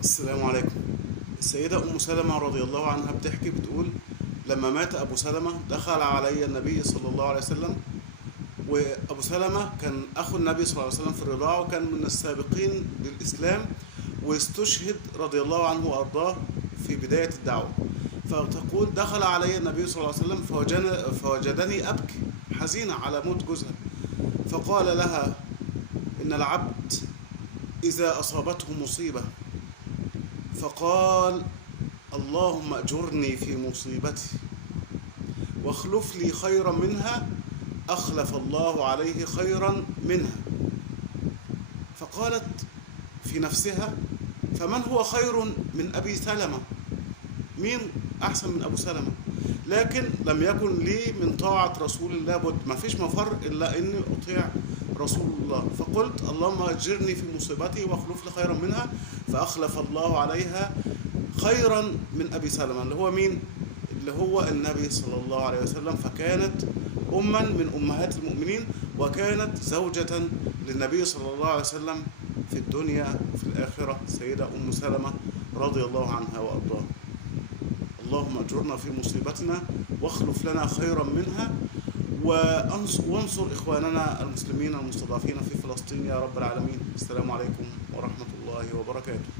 السلام عليكم. السيدة أم سلمة رضي الله عنها بتحكي بتقول: لما مات أبو سلمة دخل علي النبي صلى الله عليه وسلم. وأبو سلمة كان أخو النبي صلى الله عليه وسلم في الرضاعة، وكان من السابقين للإسلام، واستشهد رضي الله عنه وأرضاه في بداية الدعوة. فتقول: دخل علي النبي صلى الله عليه وسلم فوجدني أبكي حزينة على موت جوزها، فقال لها: إن العبد إذا أصابته مصيبة فقال: اللهم أجرني في مصيبتي واخلف لي خيرا منها، أخلف الله عليه خيرا منها. فقالت في نفسها: فمن هو خير من أبي سلمة؟ مين أحسن من أبو سلمة؟ لكن لم يكن لي من طاعة رسول الله بد، ما فيش مفر إلا أني أطيع رسول الله. فقلت: اللهم أجرني في مصيبتي واخلف لي خيرا منها، فأخلف الله عليها خيرا من أبي سلمة، اللي هو مين؟ اللي هو النبي صلى الله عليه وسلم. فكانت أما من أمهات المؤمنين، وكانت زوجة للنبي صلى الله عليه وسلم في الدنيا وفي الآخرة، سيدة أم سلمة رضي الله عنها وأرضاها. اللهم أجرنا في مصيبتنا واخلف لنا خيرا منها، وانصر إخواننا المسلمين المستضعفين في فلسطين يا رب العالمين. السلام عليكم ورحمة الله وبركاته.